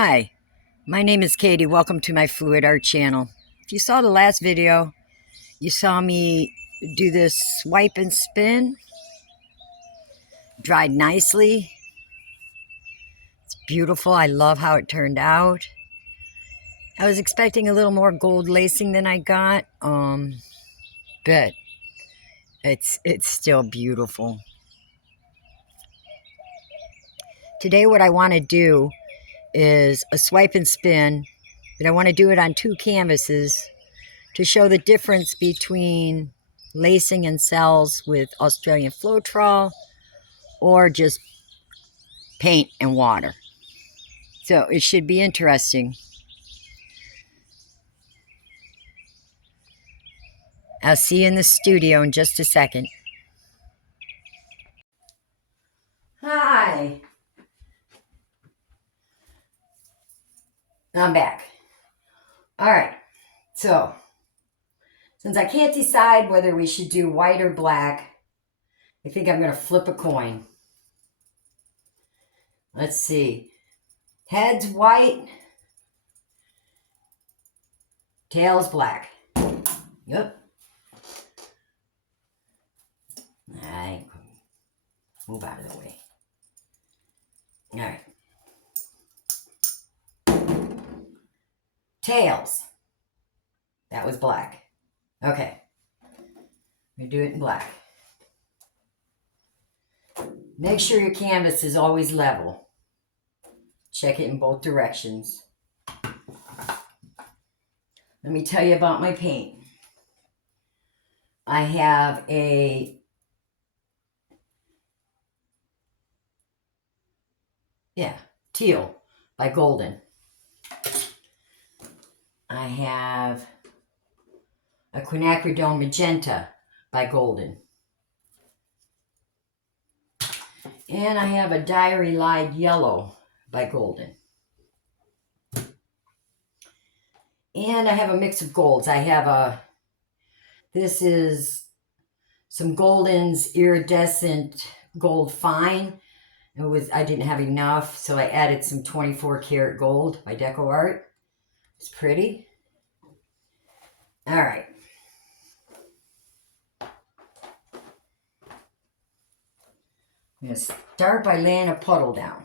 Hi, my name is Katie. Welcome to my Fluidart channel. If you saw the last video, you saw me do this swipe and spin. Dried nicely. It's beautiful. I love how it turned out. I was expecting a little more gold lacing than I got, but it's still beautiful. Today what I want to do is a swipe and spin, but I want to do it on two canvases to show the difference between lacing and cells with Australian Floetrol or just paint and water. So it should be interesting. I'll see you in the studio in just a second. Hi. I'm back. All right. So, since I can't decide whether we should do white or black, I think I'm going to flip a coin. Let's see. Head's white. Tail's black. Yep. All right. Move out of the way. All right. Tails. That was black. Okay. We do it in black. Make sure your canvas is always level. Check it in both directions. Let me tell you about my paint. I have a teal by Golden. I have a quinacridone magenta by Golden. And I have a diarylide yellow by Golden. And I have a mix of golds. I have this is some Golden's iridescent gold fine. I didn't have enough, so I added some 24 karat gold by Decoart. It's pretty. All right. I'm going to start by laying a puddle down.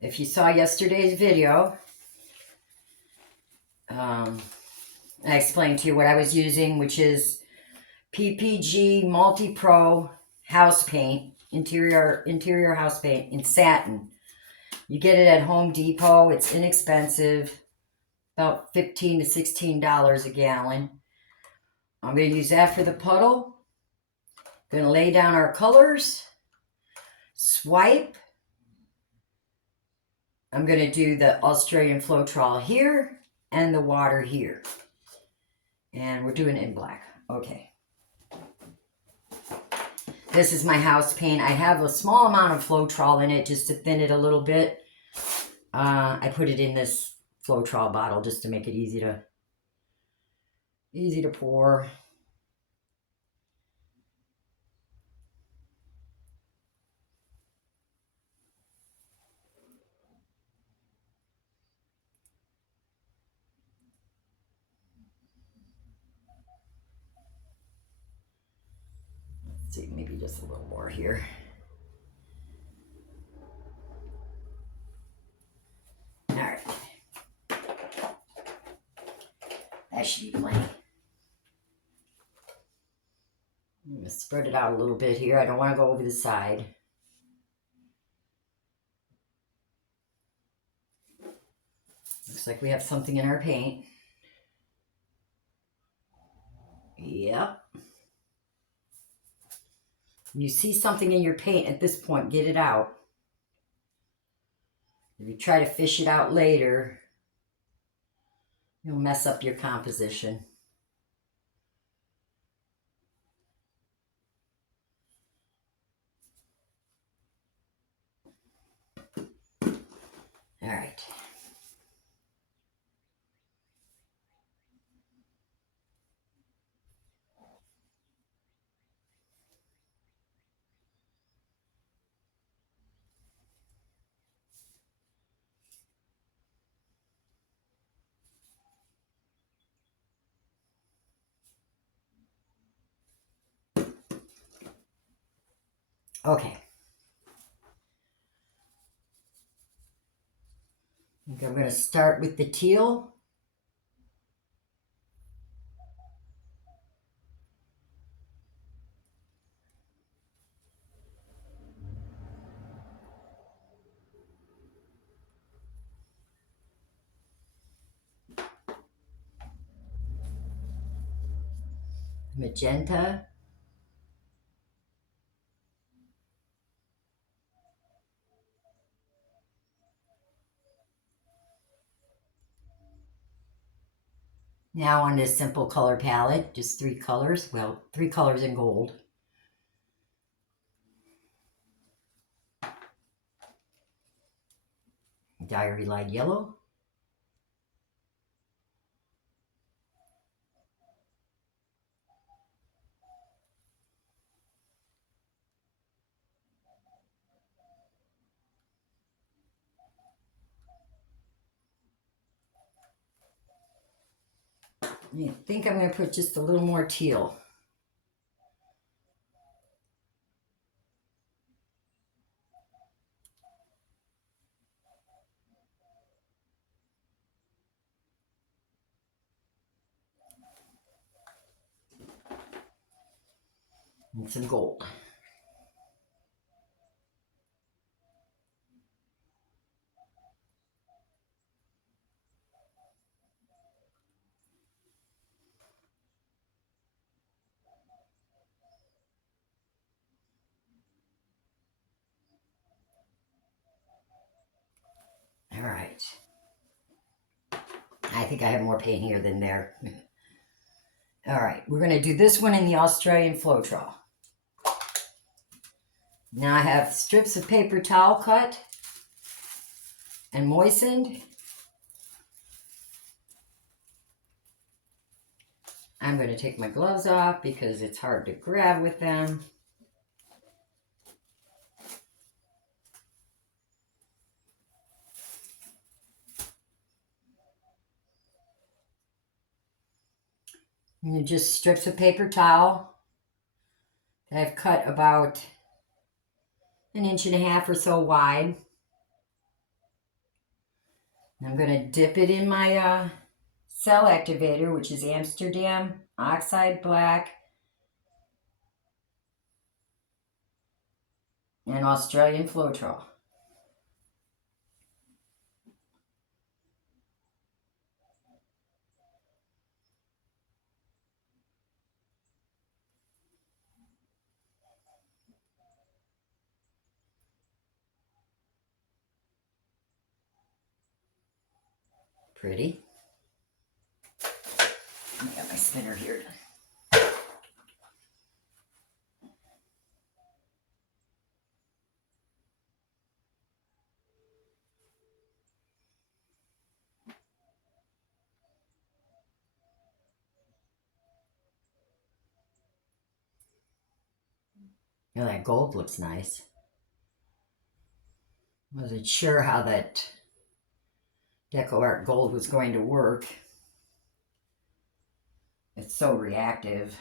If you saw yesterday's video, I explained to you what I was using, which is P.P.G MULTI-PRO house paint, interior house paint in satin. You get it at Home Depot. It's inexpensive, about $15 to $16 a gallon. I'm going to use that for the puddle. Going to lay down our colors, swipe. I'm going to do the Australian Floetrol here and the water here. And we're doing it in black. Okay. This is my house paint. I have a small amount of Floetrol in it just to thin it a little bit. I put it in this Floetrol bottle just to make it easy to pour. Let's see, maybe just a little more here. All right. That should be plenty. I'm going to spread it out a little bit here. I don't want to go over the side. Looks like we have something in our paint. Yep. You see something in your paint at this point, get it out. If you try to fish it out later, you'll mess up your composition. All right. Okay. I think I'm going to start with the teal. Magenta. Now on this simple color palette, just 3 colors. Well, 3 colors in gold. Diarylide yellow. I think I'm going to put just a little more teal. And some gold. All right. I think I have more paint here than there. All right, we're going to do this one in the Australian Floetrol. Now I have strips of paper towel cut and moistened. I'm going to take my gloves off because it's hard to grab with them. And just strips of paper towel that I've cut about 1.5 inches or so wide. I'm going to dip it in my cell activator, which is Amsterdam Oxide Black and Australian Floetrol. Pretty. I got my spinner here. You know, that gold looks nice. Wasn't sure how that Decoart gold was going to work. It's so reactive.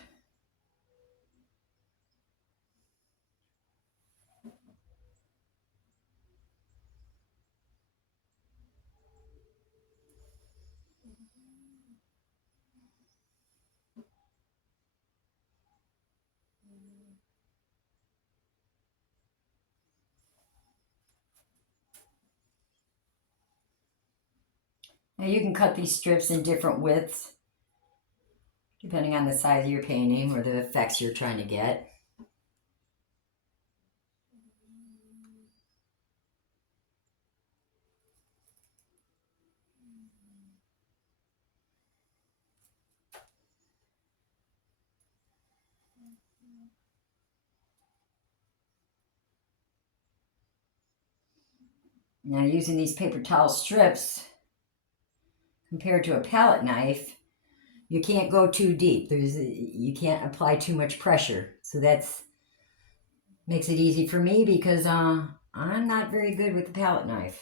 Now you can cut these strips in different widths, depending on the size of your painting or the effects you're trying to get. Now using these paper towel strips, compared to a palette knife, you can't go too deep. You can't apply too much pressure. So that's makes it easy for me because I'm not very good with the palette knife.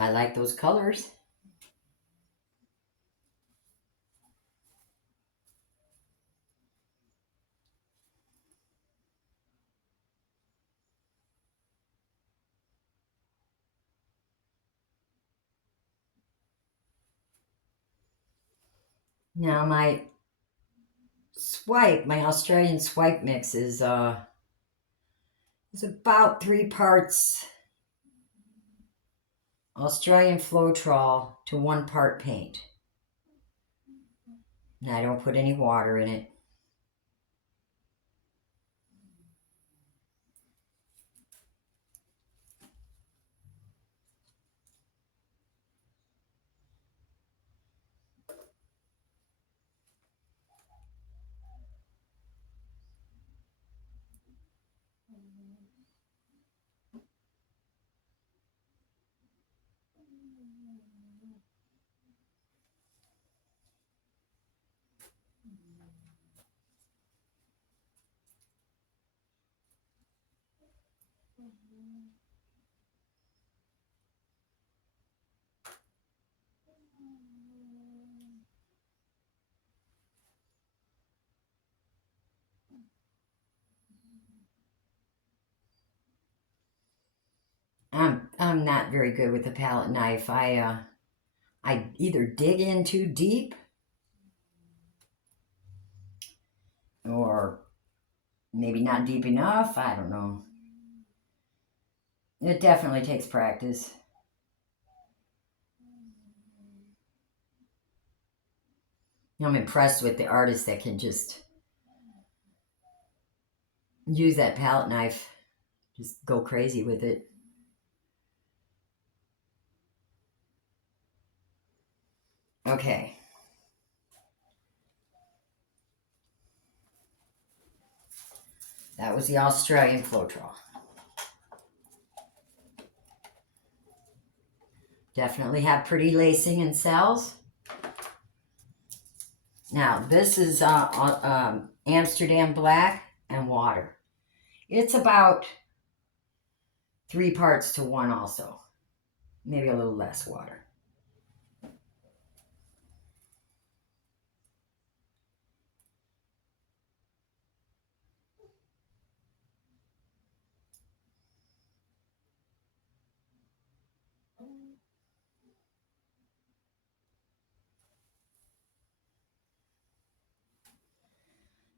I like those colors. Now my my Australian swipe mix is about 3 parts Australian Floetrol to 1 part paint. And I don't put any water in it. I'm not very good with the palette knife. I either dig in too deep or maybe not deep enough. I don't know. It definitely takes practice. I'm impressed with the artists that can just use that palette knife, just go crazy with it. Okay. That was the Australian Floetrol. Definitely have pretty lacing and cells. Now, this is Amsterdam black and water. It's about 3 parts to 1 also. Maybe a little less water.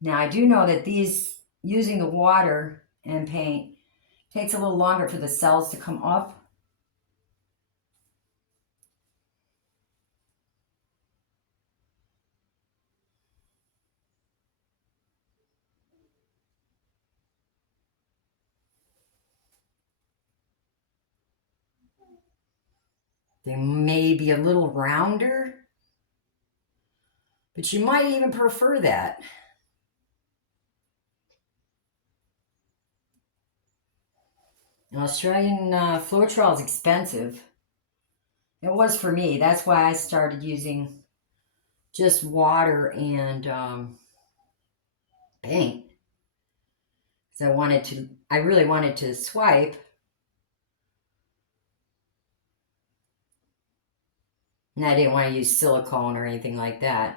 Now, I do know that using the water and paint takes a little longer for the cells to come up. They may be a little rounder, but you might even prefer that. Australian Floetrol is expensive. It was for me. That's why I started using just water and paint. Because I really wanted to swipe. And I didn't want to use silicone or anything like that.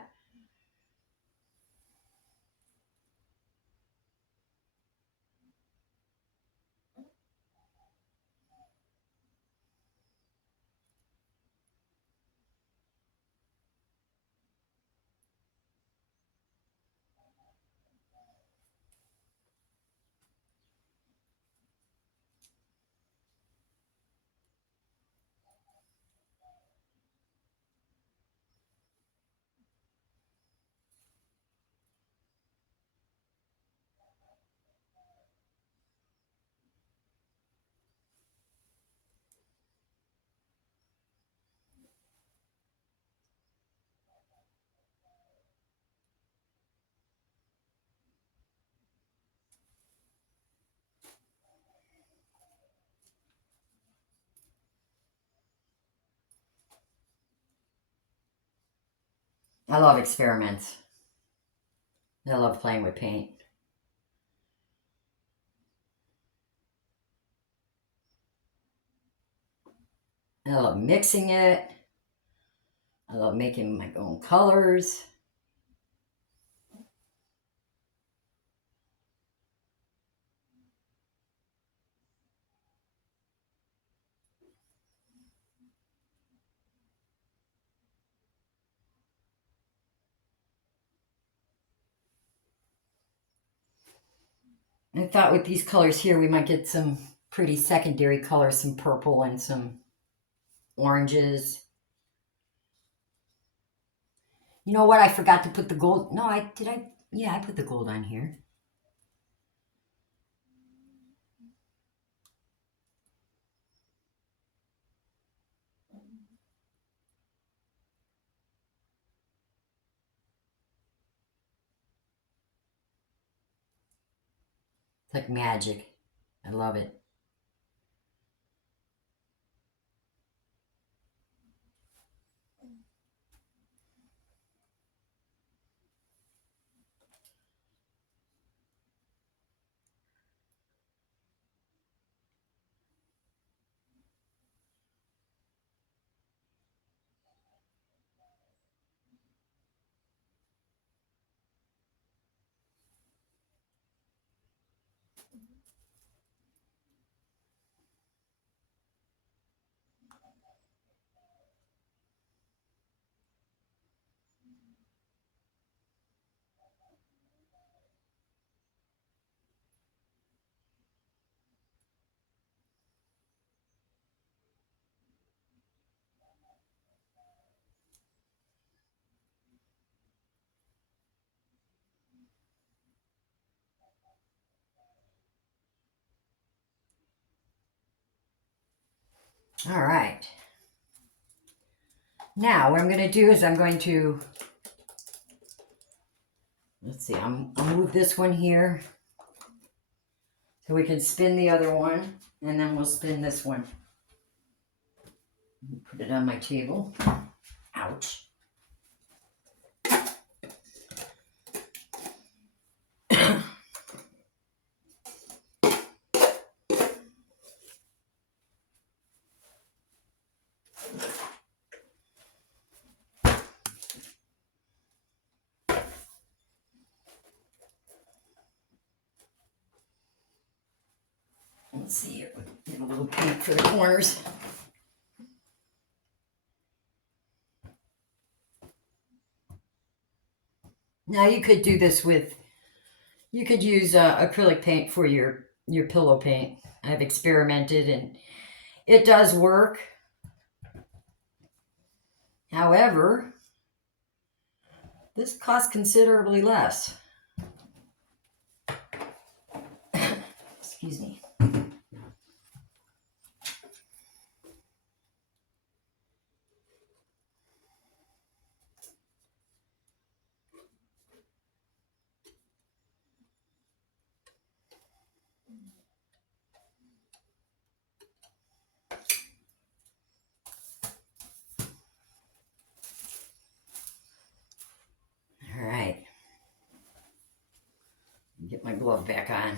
I love experiments. I love playing with paint. I love mixing it. I love making my own colors. I thought with these colors here, we might get some pretty secondary colors, some purple and some oranges. You know what? I forgot to put the gold. No, yeah, I put the gold on here. It's like magic. I love it. All right. Now, what I'm going to do is I'm going to, let's see, I'll move this one here so we can spin the other one, and then we'll spin this one. Put it on my table. Ouch. Let's see here. Get a little pink for the corners. Now you could do this with, you could use acrylic paint for your pillow paint. I've experimented and it does work. However, this costs considerably less. Excuse me. All right. Get my glove back on.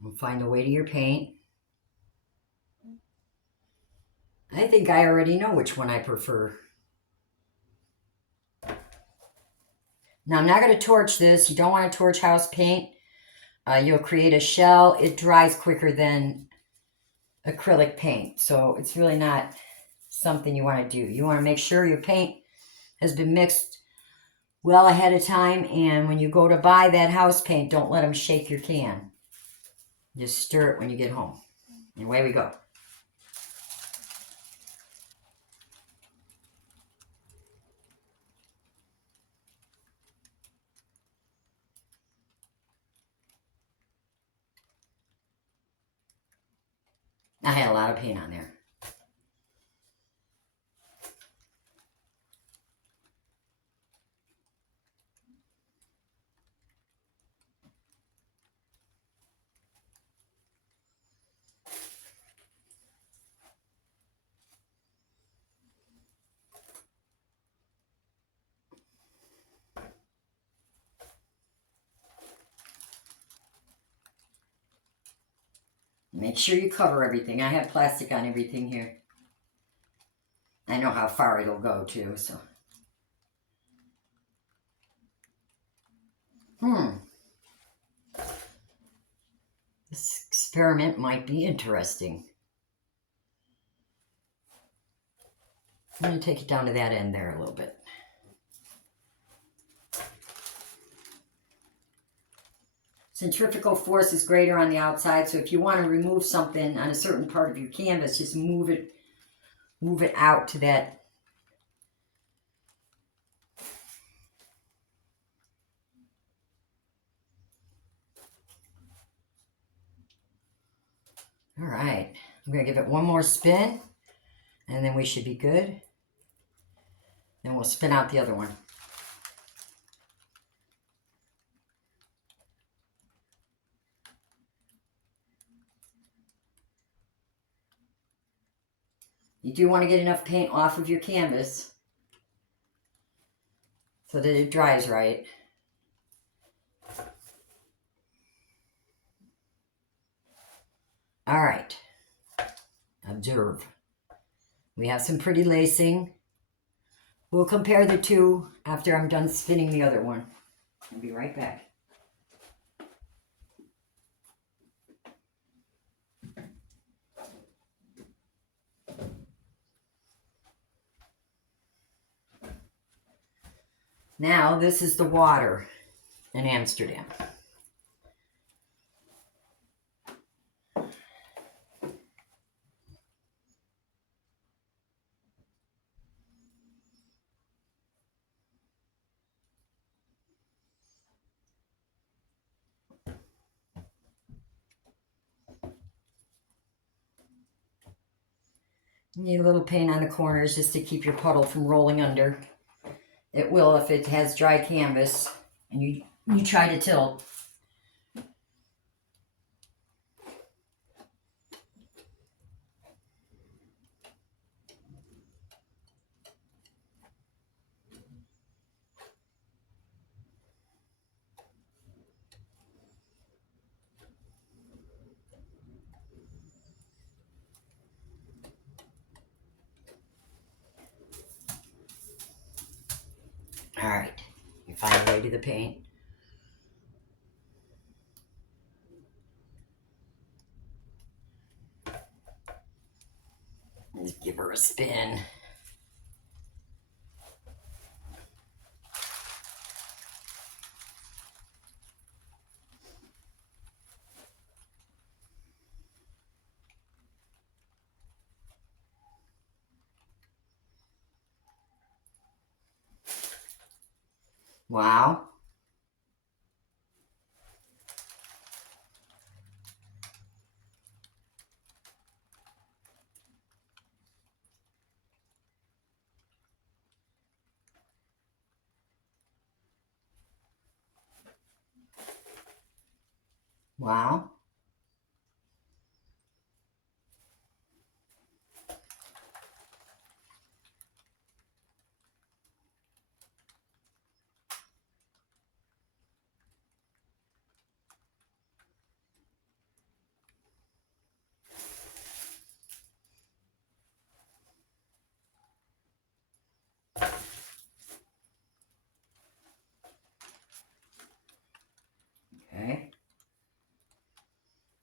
We'll find the way to your paint. I think I already know which one I prefer. Now I'm not going to torch this. You don't want to torch house paint. You'll create a shell. It dries quicker than acrylic paint. So it's really not something you want to do. You want to make sure your paint has been mixed well ahead of time. And when you go to buy that house paint, don't let them shake your can. Just stir it when you get home. And away we go. I had a lot of paint on there. Make sure you cover everything. I have plastic on everything here. I know how far it'll go too, so. This experiment might be interesting. I'm going to take it down to that end there a little bit. Centrifugal force is greater on the outside, so if you want to remove something on a certain part of your canvas, just move it out to that. All right, I'm going to give it one more spin, and then we should be good. Then we'll spin out the other one. You do want to get enough paint off of your canvas so that it dries right. All right, observe. We have some pretty lacing. We'll compare the two after I'm done spinning the other one. I'll be right back. Now this is the water in Amsterdam. You need a little paint on the corners just to keep your puddle from rolling under. It will if it has dry canvas and you try to tilt. All right, you find your way to the paint. Just give her a spin. Wow. Wow. Okay.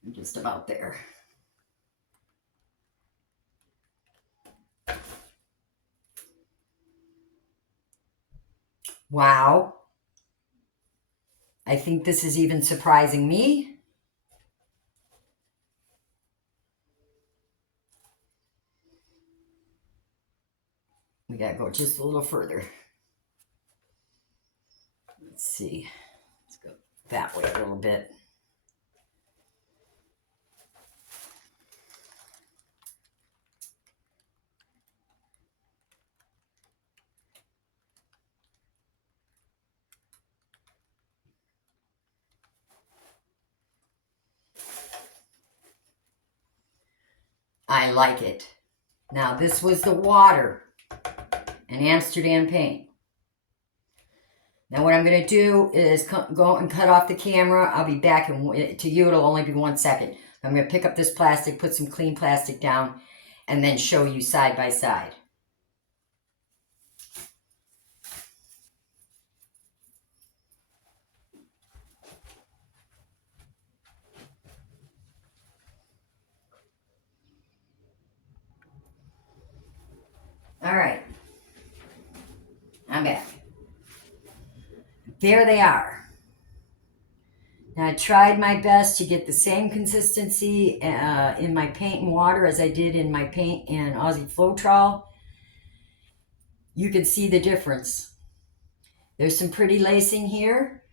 I'm just about there. Wow. I think this is even surprising me. We gotta go just a little further. Let's see. Let's go that way a little bit. I like it. Now this was the water and Amsterdam paint. Now what I'm going to do is go and cut off the camera. I'll be back, and to you it'll only be 1 second. I'm going to pick up this plastic, put some clean plastic down, and then show you side by side. All right. I'm back. There they are. Now, I tried my best to get the same consistency in my paint and water as I did in my paint and Aussie Floetrol. You can see the difference. There's some pretty lacing here.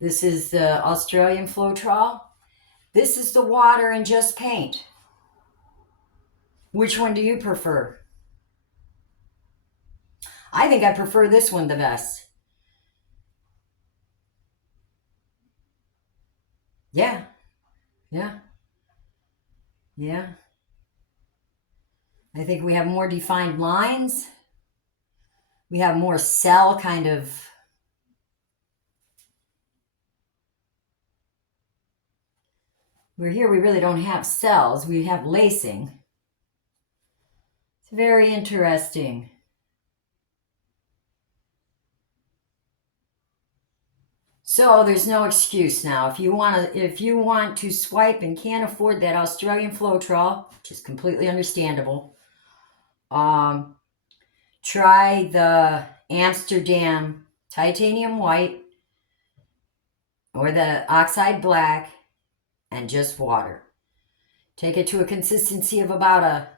This is the Australian Floetrol. This is the water and just paint. Which one do you prefer? I think I prefer this one the best. Yeah. Yeah. Yeah. I think we have more defined lines. We have more cell kind of. Where here we really don't have cells. We have lacing. It's very interesting. So there's no excuse now. If you want to swipe and can't afford that Australian Floetrol, which is completely understandable, try the Amsterdam titanium white or the oxide black and just water. Take it to a consistency of about a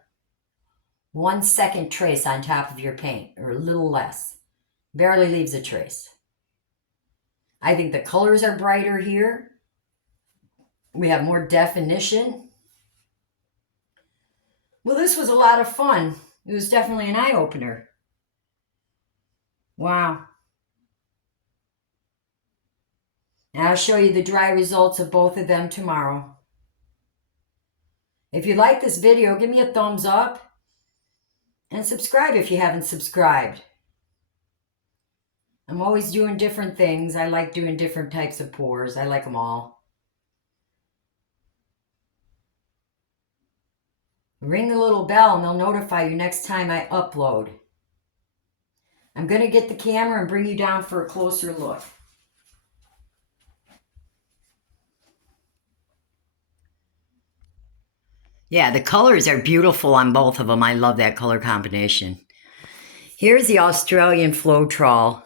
1 second trace on top of your paint, or a little less. Barely leaves a trace. I think the colors are brighter here. We have more definition. Well, this was a lot of fun. It was definitely an eye-opener. Wow. And I'll show you the dry results of both of them tomorrow. If you like this video, give me a thumbs up and subscribe if you haven't subscribed. I'm always doing different things. I like doing different types of pours. I like them all. Ring the little bell and they'll notify you next time I upload. I'm going to get the camera and bring you down for a closer look. Yeah, the colors are beautiful on both of them. I love that color combination. Here's the Australian Floetrol,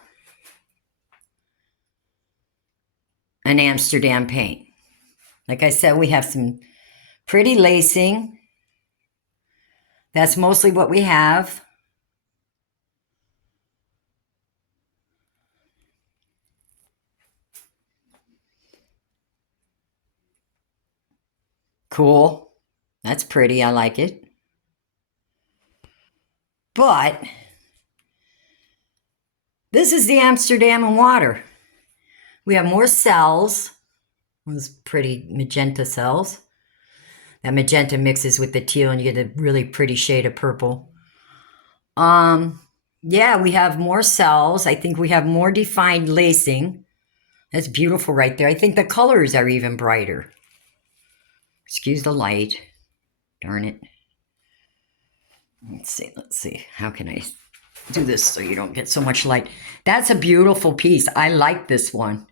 an Amsterdam paint. Like I said, we have some pretty lacing. That's mostly what we have. Cool. That's pretty. I like it. But this is the Amsterdam and water. We have more cells. Those pretty magenta cells. That magenta mixes with the teal and you get a really pretty shade of purple. Yeah, we have more cells. I think we have more defined lacing. That's beautiful right there. I think the colors are even brighter. Excuse the light. Darn it. Let's see. How can I do this so you don't get so much light? That's a beautiful piece. I like this one.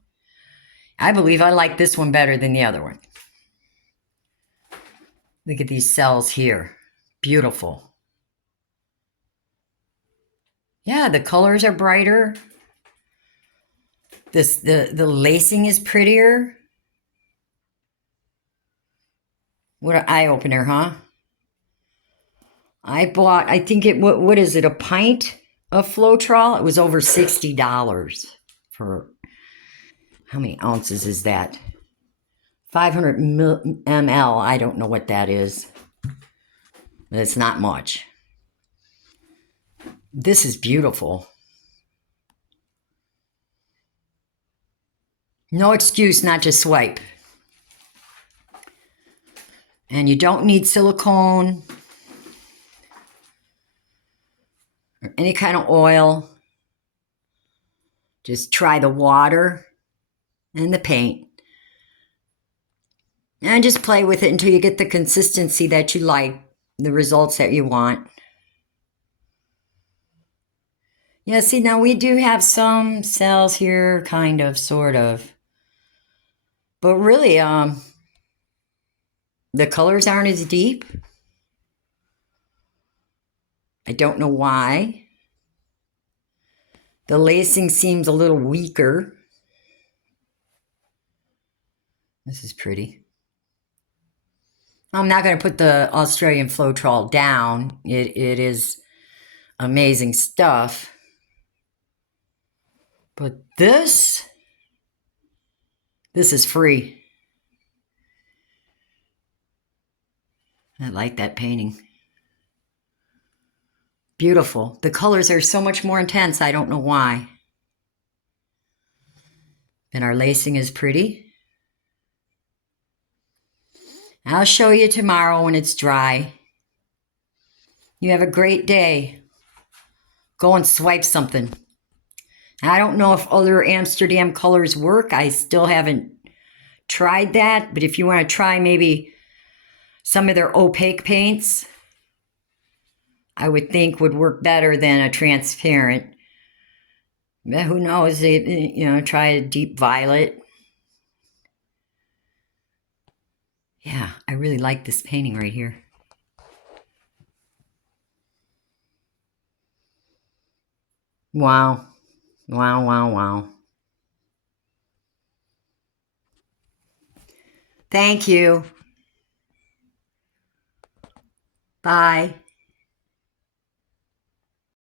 I believe I like this one better than the other one. Look at these cells here. Beautiful. Yeah, the colors are brighter. The lacing is prettier. What an eye-opener, huh? I bought, I think what is it, a pint of Floetrol? It was over $60 for, how many ounces is that? 500 ml, I don't know what that is. But it's not much. This is beautiful. No excuse not to swipe. And you don't need silicone or any kind of oil. Just try the water and the paint. And just play with it until you get the consistency that you like, the results that you want. Yeah, see, now we do have some cells here, kind of, sort of. But really, the colors aren't as deep. I don't know why. The lacing seems a little weaker. This is pretty. I'm not going to put the Australian Floetrol down. It is amazing stuff. But this is free. I like that painting. Beautiful. The colors are so much more intense. I don't know why. And our lacing is pretty. I'll show you tomorrow when it's dry. You have a great day. Go and swipe something. I don't know if other Amsterdam colors work. I still haven't tried that. But if you want to try maybe some of their opaque paints, I would think would work better than a transparent. But who knows? Try a deep violet. Yeah, I really like this painting right here. Wow. Wow, wow, wow. Thank you. Bye.